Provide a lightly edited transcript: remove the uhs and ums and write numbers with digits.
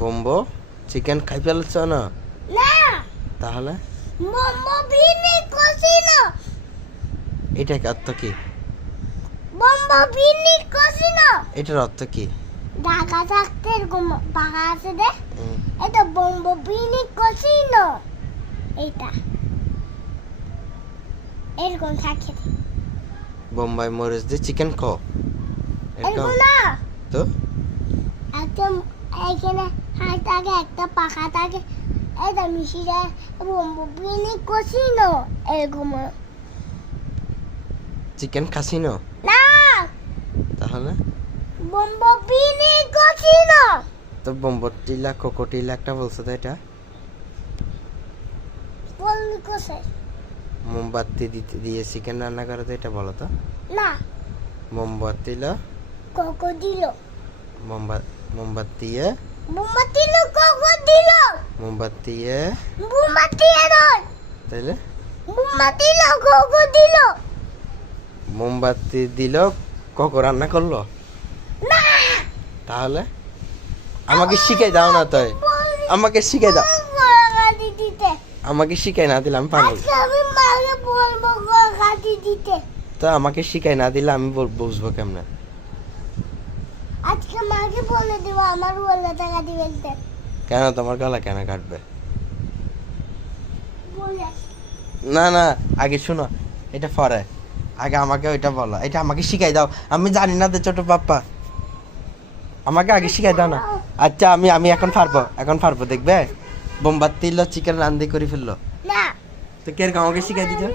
বোম্বো chicken খাই false না? না, তাহলে বোম্বো বিনি কষিনো। এটা কি অর্থ কি? বোম্বো বিনি কষিনো। এটার অর্থ কি? ঢাকা থাকতে এরকম পাকা আছে দে। হুম, এটা বোম্বো বিনি কষিনো। এটা এরকম থাকে। বোম্বাই মরিচ দিয়ে চিকেন খাও এরকম না, তো? একদম এখানে হাত থাকে, একটা পাকা থাকে, এটা মিশিয়ে বোম্বো বিনি কষিনো এরকম। Chicken casino? না, তাহলে বোম্বো বিনি কষিনো। তো বোম্বটিলা কোকোটিলা একটা বলছো তো, এটা বললি কষে মোমবাতি দিয়ে চিকেন রান্না করে তো, এটা বলো তো। না, মোমবাতিলা ক্রোকোডিলো। মোমবাতি বুমাতিলো ক্রোকোডিলো। মোমবাতি বুমাতিলো নয়, তাইলে বুমাতিলো ক্রোকোডিলো। মোমবাতি দিল কোকো রান্না করলো? না, তাহলে আমাকে শিখাই দাও না, তাই আমাকে শিখাই দাও। কাটি দিতে আমাকে শিখাই না দিলে আমি পারবো না। আজকে আমি মাকে বলবো কাটি দিতে। তো আমাকে শিখাই না দিলে আমি বুঝবো কেমনে? আজকে মাকে বলে দেবো আমার বলে টাকা দিবেন। কেন তোমার গলা কেন কাটবে? বলে না না, আগে শোনো, এটা পরে, আগে আমাকে ওইটা বলো, এটা আমাকে শিখাই দাও। আমি জানি না তো ছোট পাপ্পা, আমাকে আগে শিখাই দাও না। আচ্ছা আমি এখন পারবো দেখবে। বোম্বাতি চিকেন রান্দি করে ফেললো না, তো কিরকম আমাকে শিখাই দিত? আমি